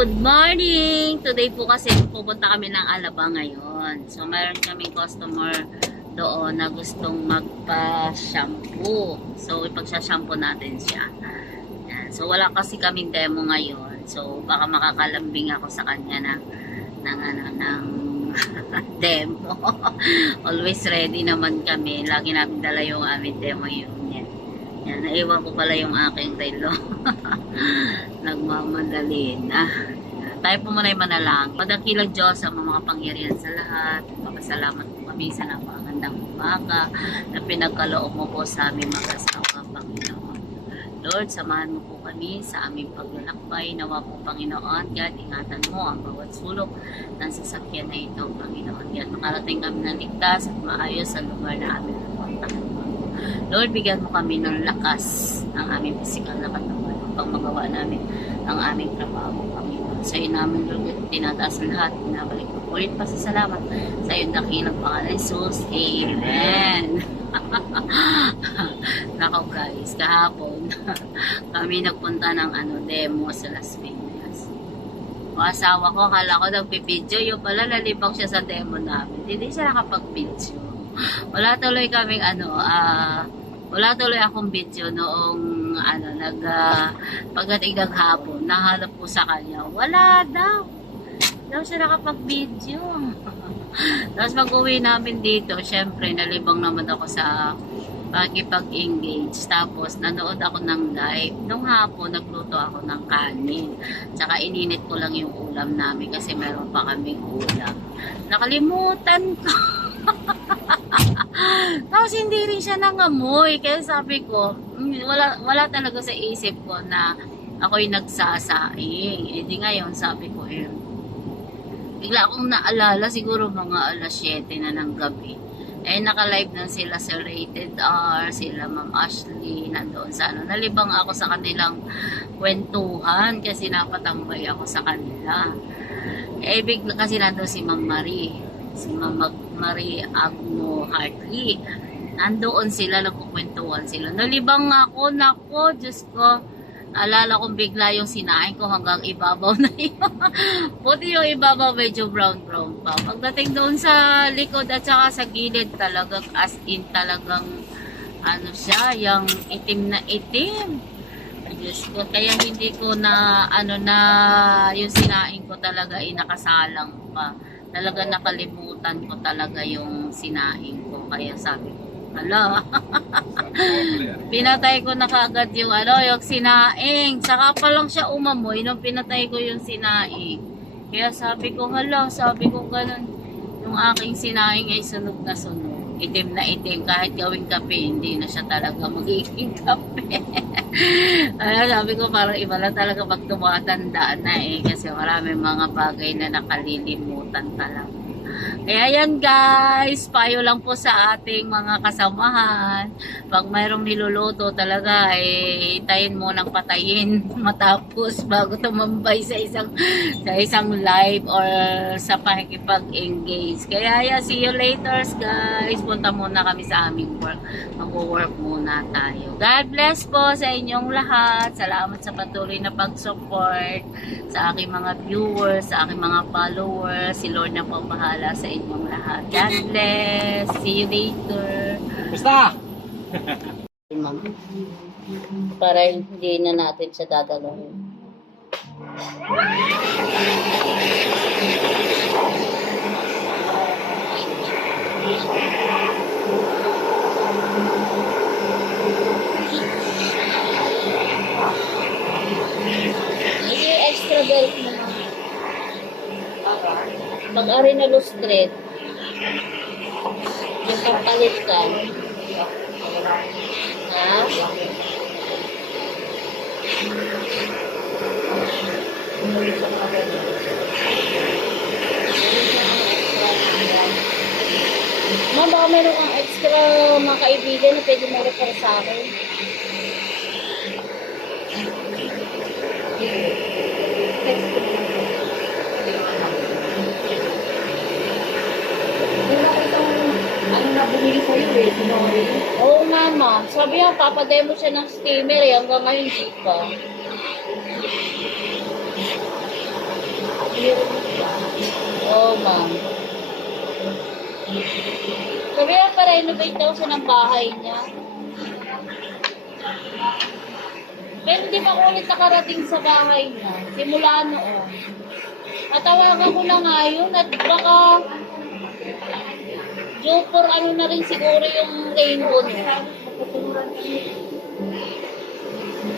good morning! Today po kasi pupunta kami ng Alabang ngayon. So, mayroon kaming customer doon na gustong magpa-shampoo. So, ipagsa-shampoo natin siya. Yan. So, wala kasi kaming demo ngayon. So, baka makakalambing ako sa kanya ng demo. Always ready naman kami. Lagi namin dala yung aming demo yun. Yan, naiwan ko pala yung aking relo. Nagmamadali na. Tayo po muna yung manalangin. Madakilang Diyos ang mga pangyarihan sa lahat. Papasalamat po kami sa napakagandang umaga na pinagkaloob mo po sa aming mag-asawa, Panginoon. Lord, samahan mo po kami sa aming paglalakbay. Nawa po, Panginoon, God, ingatan mo ang bawat sulok ng sasakyan na ito, Panginoon. God, makarating kami ng ligtas at maayos sa lugar na aming napuntahan. Lord, bigyan mo kami ng lakas ng aming pisikal na katawan upang magawa namin ang aming trabaho, Panginoon. Sa iyo namin, Lord, tinataas lahat. Pinabalik ko ulit pasasalamat sa iyong dakilang pangalan, Jesus. Amen. Nako guys, kahapon kami nagpunta ng demo sa Las Vegas. O asawa ko, kala ko nagpipidyo. Yung pala, lalibang siya sa demo namin. Hindi siya nakapag-video. Wala tuloy kaming wala tuloy akong video noong pagdating ng hapon. Nahanap ko sa kanya. Wala daw. Daw siya nakapag-video. Tapos pag-uwi namin dito, syempre nalibang naman ako sa pakipag-engage. Tapos nanood ako ng live. Nung hapon, nagluto ako ng kanin. Tsaka ininit ko lang yung ulam namin kasi meron pa kaming ulam. Nakalimutan ko. Tapos hindi rin siya nangamoy. Kaya sabi ko, wala talaga sa isip ko na ako'y nagsasaing. E di ngayon, sabi ko, bigla akong naalala, siguro mga alas 7 na ng gabi. Naka-live na sila sa Rated R, sila Ma'am Ashley, nandoon sa nalibang ako sa kanilang kwentuhan kasi napatambay ako sa kanila. Bigla kasi nandoon si Ma'am Marie, si Ma'am Marie Agno Hartley. Nandoon sila, nagkukwentuhan sila. Nalibang ako, nako, Diyos ko. Alala kong bigla yung sinain ko hanggang ibabaw na yun. Puti yung ibabaw, medyo brown-brown pa. Pagdating doon sa likod at saka sa gilid, talagang as in talagang siya, yung itim na itim. Diyos ko, kaya hindi ko na yung sinain ko talaga nakasalang pa. Talaga nakalimutan ko talaga yung sinain ko. Kaya sabi ko, hala. Pinatay ko na kagad yung yung sinaing. Saka pa lang siya umamoy nung pinatay ko yung sinaing. Kaya sabi ko, hala, sabi ko ganun. Yung aking sinaing ay sunog na sunog. Itim na itim. Kahit gawing kape, hindi na siya talaga magiging kape. Sabi ko, parang iba na talaga pag tumatanda na kasi maraming mga bagay na nakalilimutan talaga. Kaya yan guys, payo lang po sa ating mga kasamahan. Pag mayroong niluluto talaga, hintayin mo nang patayin matapos bago tumambay sa isang live or sa pakikipag-engage. Kaya yan, see you later guys. Punta muna kami sa aming work. Mag-work muna tayo. God bless po sa inyong lahat. Salamat sa patuloy na pag-support sa aking mga viewers, sa aking mga followers. Si Lord na po bahala sa inyong lahat. God bless. See you later. Basta! Para hindi na natin siya dadalawin. May extra belt na pag-ari na lustret yung kapalit ka ha? Ma'am, baka meron kang extra mga kaibigan na pwede mo refer sa akin. Bumili sa'yo Oo nga ma'am. Sabi niya, papademo siya ng steamer hanggang ngayon hindi pa. Oo, ma'am. Sabi nga para renovate daw siya ng bahay niya. Pero hindi pa ko ulit nakarating sa bahay niya. Simula noon. Natawagan ko na nga yun at baka Jupor ano na rin siguro yung rainbow niya.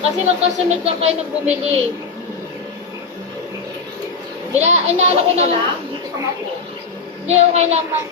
Kasi magkasunod na kayo nang bumili. Inaano ko ng... Hindi, okay lang man.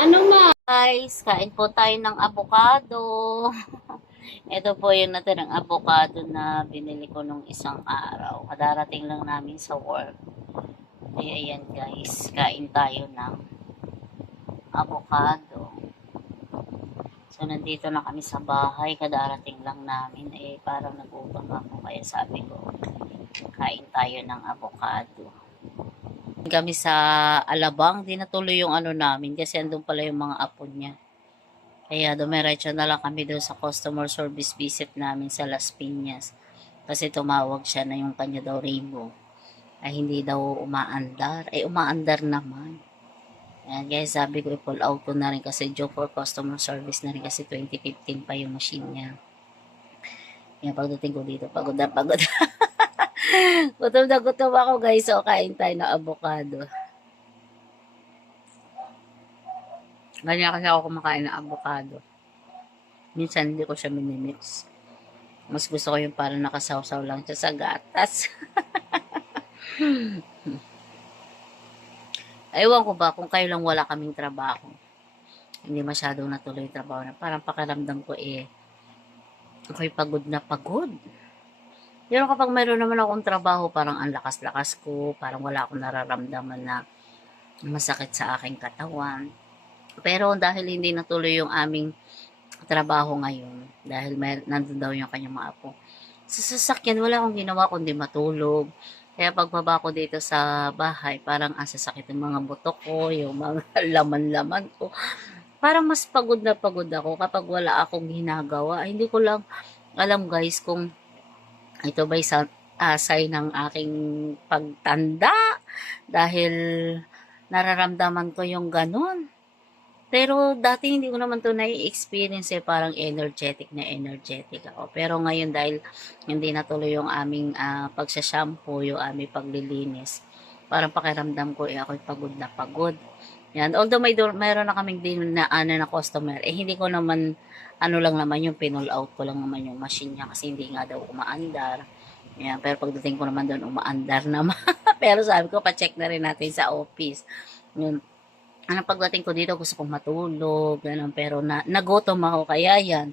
Ano ma? Guys, kain po tayo ng avocado. Ito po yung natirang avocado na binili ko nung isang araw. Kadarating lang namin sa work. Kaya ayan guys, kain tayo ng avocado. So nandito na kami sa bahay. Kadarating lang namin. Parang nag-ubang ako. Kaya sabi ko, kain tayo ng avocado. Kami sa Alabang, di natuloy yung ano namin kasi andun pala yung mga apo niya. Kaya dumiretso na lang kami doon sa customer service visit namin sa Las Piñas. Kasi tumawag siya na yung kanya daw rainbow ay hindi daw umaandar. Umaandar naman. Ayan guys, sabi ko i-pull out ko na rin kasi joke for customer service na rin kasi 2015 pa yung machine niya. Yan, pagdating ko dito, pagod na pagod. Gutom na gutom ako guys. So, kain tayo ng avocado. Ganyan kasi ako kumakain ng avocado. Minsan hindi ko siya minimix. Mas gusto ko yung parang nakasawsaw lang siya sa gatas. Ewan ko ba kung kayo lang wala kaming trabaho. Hindi masyadong natuloy yung trabaho na parang pakiramdam ko ako'y pagod na pagod. Pero kapag mayroon naman akong trabaho, parang ang lakas-lakas ko, parang wala akong nararamdaman na masakit sa aking katawan. Pero dahil hindi natuloy yung aming trabaho ngayon, dahil nandun daw yung kanyang mga apo, sa sasakyan, wala akong ginawa kundi matulog. Kaya pagbaba ko dito sa bahay, parang sasakit yung mga butok ko, yung mga laman-laman ko. Parang mas pagod na pagod ako kapag wala akong ginagawa. Hindi ko lang alam guys kung ito ba'y sign ng aking pagtanda dahil nararamdaman ko yung ganun. Pero dati hindi ko naman to na-experience parang energetic ako. Pero ngayon dahil hindi natuloy yung aming pagsashampoo, yung aming paglilinis, parang pakiramdam ko ako'y pagod na pagod. Yan. Although mayroon na kaming din na na customer, hindi ko naman lang naman yung pinull out ko lang naman yung machine niya kasi hindi nga daw umaandar. Yan. Pero pagdating ko naman doon, umaandar naman. Pero sabi ko, pa-check na rin natin sa office. Yun. Pagdating ko dito, gusto kong matulog, ganun, pero nagutom ako, kaya yan,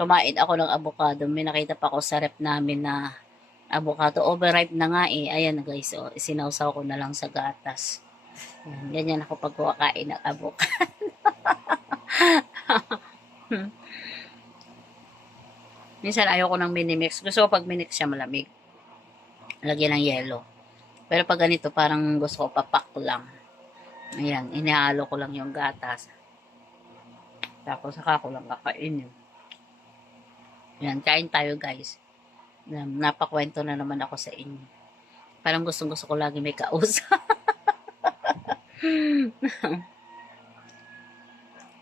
kumain ako ng avocado. May nakita pa ako sa rep namin na avocado, overripe na nga ayan guys, sinawsaw ko na lang sa gatas. Yan, ganyan ako pag kumakain ng avocado. Minsan ayoko ng minimix, gusto ko pag minix siya malamig, lagyan ng yelo. Pero pag ganito, parang gusto ko papak lang. Ayan, inihalo ko lang yung gatas. Tapos saka ko lang kakainin. Ayan, kain tayo guys. Napakwento na naman ako sa inyo. Parang gusto ko lagi may kausap.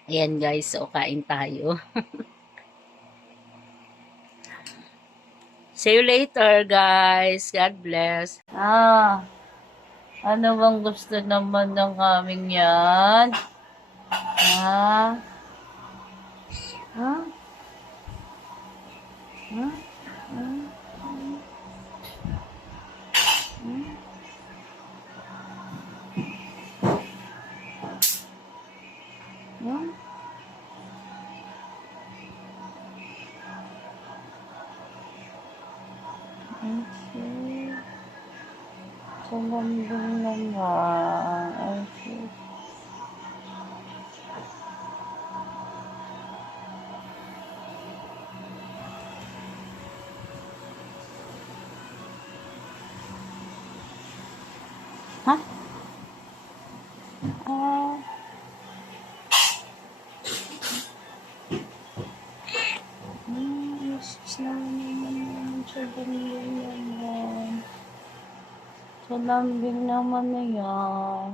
Ayan guys, so kain tayo. See you later, guys. God bless. Ano bang gusto naman ng aming yan? Ha? Ha? Ha? Ha? Ha? Okay. So, nandun naman. Okay. Ha? Ah. Yes, naman. So, lambing naman. So, lambing naman na yan.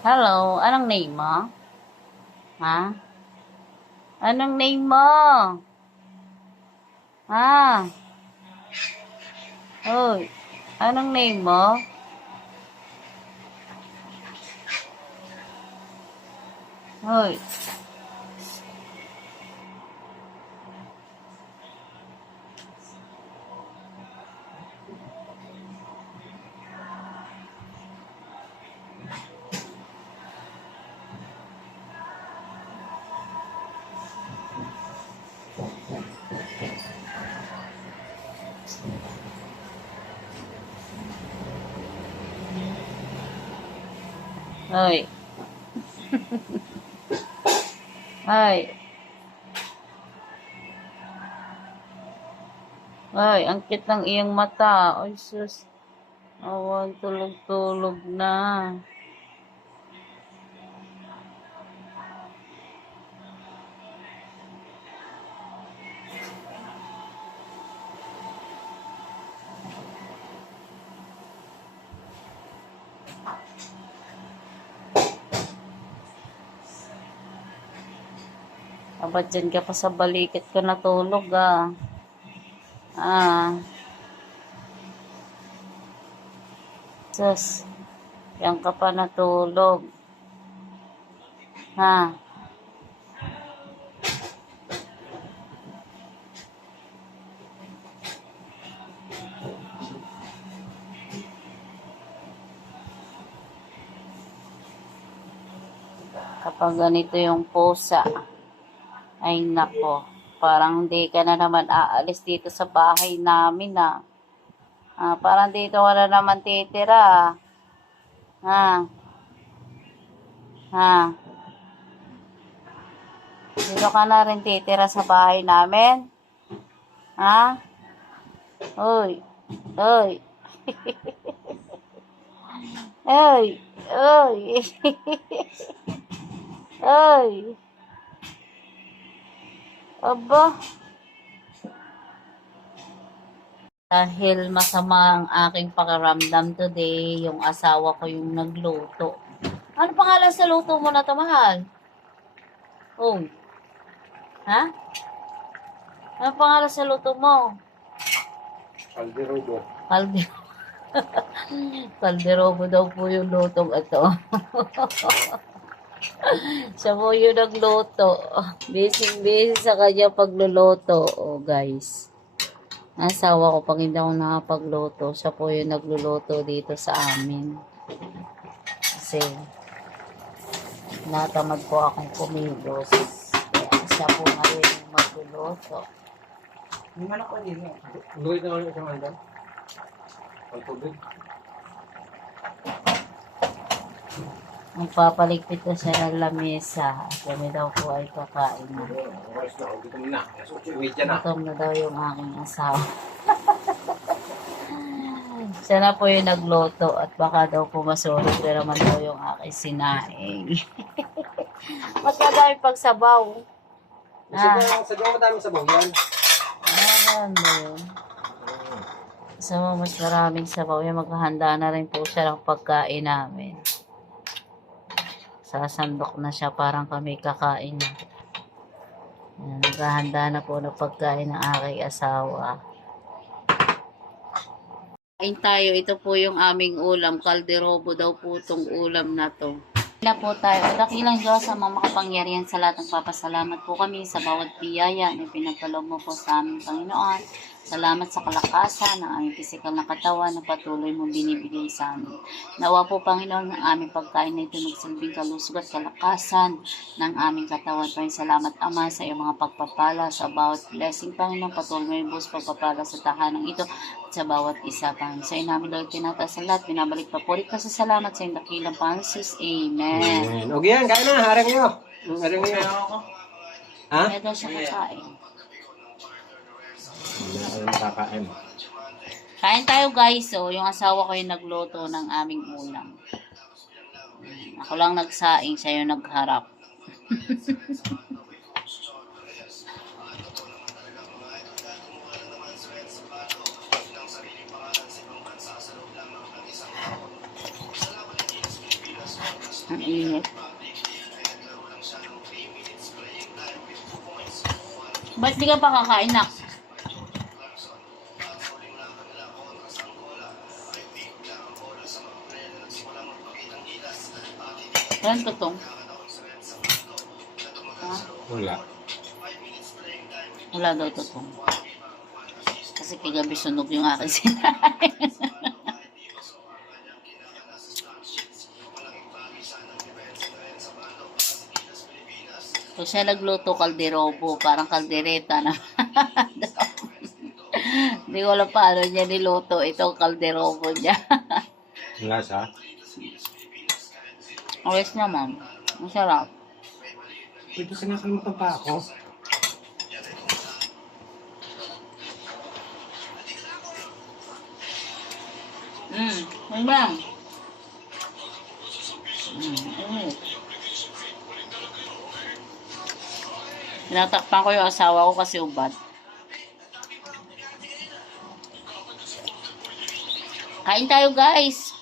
Hello, anong name mo? Ha? Anong name mo? Ha? Hoy, anong name mo? Hoy. Hoy. Hoy. Hoy, ang cute ng iyong mata. Ay, sus. Awag, tulog-tulog na. Aba, dyan ka pa sa balikat ka natulog, ah. Sus, yan ka pa natulog. Ha? Kapag ganito yung pusa, ay nako, parang hindi ka na naman aalis dito sa bahay namin, ah. Parang dito ka na naman titira. Ha? Ha? Dito ka na rin titira sa bahay namin? Ha? Uy. Uy. Uy. Uy. Uy. Aba. Dahil masama ang aking pakiramdam today, yung asawa ko yung nagluto. Ano pangalan sa luto mo na to, mahal? Oh. Ha? Ano pangalan sa luto mo? Calderobo. Calderobo daw po yung lutong ito. Siya po yung nagluto. Busy sa kanya pagluluto. Oh, guys. Asawa ko pag hindi ako nakapagluto, siya po yung nagluluto dito sa amin. Kasi natamad po akong kumilos. Kaya siya po ngayon yung magluluto. May manok ko din eh. Luwid na ulit isang aldan. Ang tubig. Magpapaligpit na siya ng lamesa. At kami daw po ay kakain na. Oras na. Gutom na. Uwi dyan na. Gutom na daw yung aking asawa. Siya na po yung nagloto at baka daw po masulog na naman daw yung aking sinaing. Magkadami pagsabaw. Sa gawa madaming sabaw yan. Ganun ba yun? So, mas maraming sabaw yan. Maghahanda na rin po siya ng pagkain namin. Sasandok na siya, parang kami kakain na. Yan, naghahanda na po ng pagkain ng aking asawa. Kain tayo, ito po yung aming ulam. Calderobo daw po itong ulam na to. Kila po tayo. Dakilang Diyos ang mga makapangyarihan sa lahat. Nagpapasalamat po kami sa bawat biyaya na pinagkaloob mo po sa aming Panginoon. Salamat sa kalakasan ng aming pisikal na katawan na patuloy mong binibigay sa amin. Nawa po, Panginoon, ang aming pagkain na ito nagsilbing kalusog at kalakasan ng aming katawan. Panginoon, salamat, Ama, sa iyong mga pagpapala, sa bawat blessing, Panginoon. Patuloy mo yung buhos pagpapala sa tahanang ito at sa bawat isa, Panginoon. Sa inamin daw tinataas sa lahat, binabalik papulit pa sa salamat sa iyong dakilang Panginoon. Amen. Okay yan. Kain na. Harang nyo. Harang nyo. Ha? Kaya daw siya kakain. Ano kakain? Kain tayo, guys. So, yung asawa ko yung nagluto ng aming ulam. Ako lang nagsaing, siya yung nagharap. Ang init. Ba't di ka pa kakain, nak? Walang tutong. Ha? Wala. Wala daw tutong. Kasi kagabi sunog yung aking sinain. So, siya nagluto calderobo. Parang kaldereta na. Hindi ko alam paano niya niluto. Ito calderobo niya. Lasa? Ayos naman. Masarap. Pwede ka nakalimutan pa ako. Ano ba? Tinatakpan ko yung asawa ko kasi ubad. Kain tayo, guys.